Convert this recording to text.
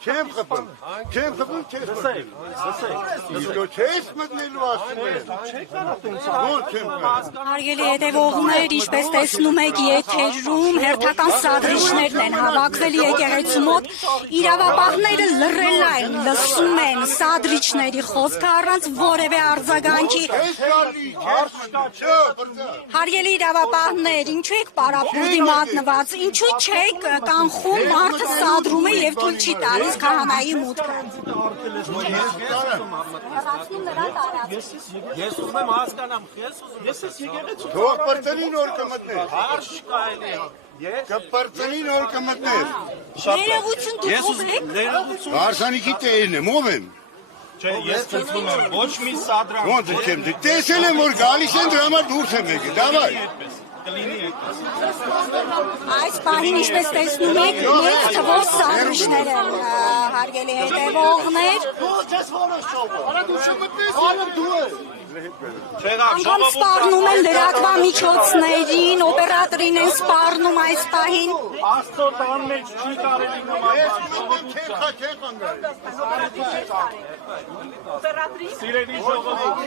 Չեմ խփում, չես մտնելու ասում եմ։ Որ չեմ կարող։ Հարգելի հետևողներ, ինչպես տեսնում եք, եթերում հերթական սադրիչներն են հավաքվել եկեղեցու մոտ, իրավապահները լռել են, լսում են սադրիչների խոսքը առանց որևէ արձագանքի։ Հարգելի իրավապահներ, ինչու եք պարապմունքի մատնված, ինչու չեք կանխում մարդը սադրում է եւ թույլ չի տալիս քահանայի մուտքը։ Ես ուզում եմ հասկանամ, ես եկեղեցու Թող բրծնին օր կմտներ։ հարց չկայելի է։ Կբրծնին օր կմտներ։ Ներողություն դուք ով եք։ Հարսանիքի տերն եմ, ով եմ։ Չէ, ես ցույցում եմ ոչ մի սադրամ։ Ոնց չեմ դի։ Տեսել եմ որ գալիս են դրա համար դուրս եմ եկել։ Դավայ։ Կլինի այդպես։ Այս պահին ինչպես տեսնում եք, մեծ թվով սադրիչներ են, հարգելի հետևողներ։ Անգամ սպառնում են լրատվամիջոցներին, օպերատորին են սպառնում այս պահին։ Աստծո տան մեջ չի կարելի նման։ Սիրելի ժողովուրդ։